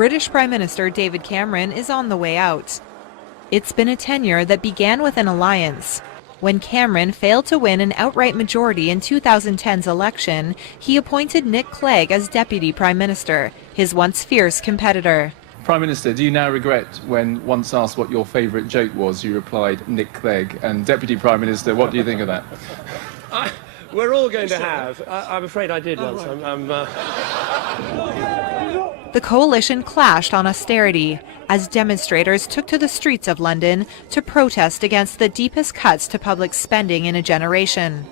British Prime Minister David Cameron is on the way out. It's been a tenure that began with an alliance. When Cameron failed to win an outright majority in 2010's election, he appointed Nick Clegg as Deputy Prime Minister, his once fierce competitor. Prime Minister, do you now regret when once asked what your favourite joke was, you replied Nick Clegg? And Deputy Prime Minister, what do you think of that? We're all going to have. I'm afraid I did once. The coalition clashed on austerity as demonstrators took to the streets of London to protest against the deepest cuts to public spending in a generation.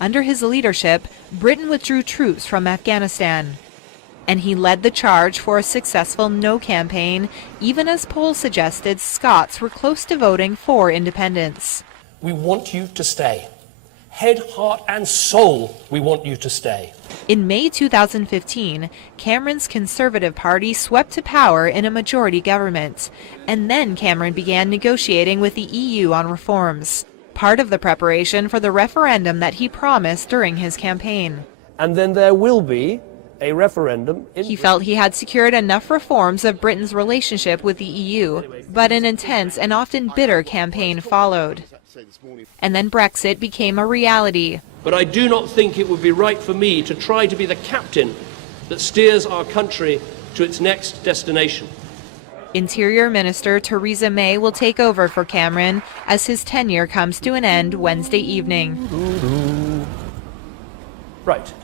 Under his leadership, Britain withdrew troops from Afghanistan. And he led the charge for a successful no campaign, even as polls suggested Scots were close to voting for independence. We want you to stay. Head, heart and soul, we want you to stay. In May 2015, Cameron's Conservative Party swept to power in a majority government, and then Cameron began negotiating with the EU on reforms, part of the preparation for the referendum that he promised during his campaign. And then there will be a referendum. He felt he had secured enough reforms of Britain's relationship with the EU, but an intense and often bitter campaign followed. And then Brexit became a reality. But I do not think it would be right for me to try to be the captain that steers our country to its next destination. Interior Minister Theresa May will take over for Cameron as his tenure comes to an end Wednesday evening. Right.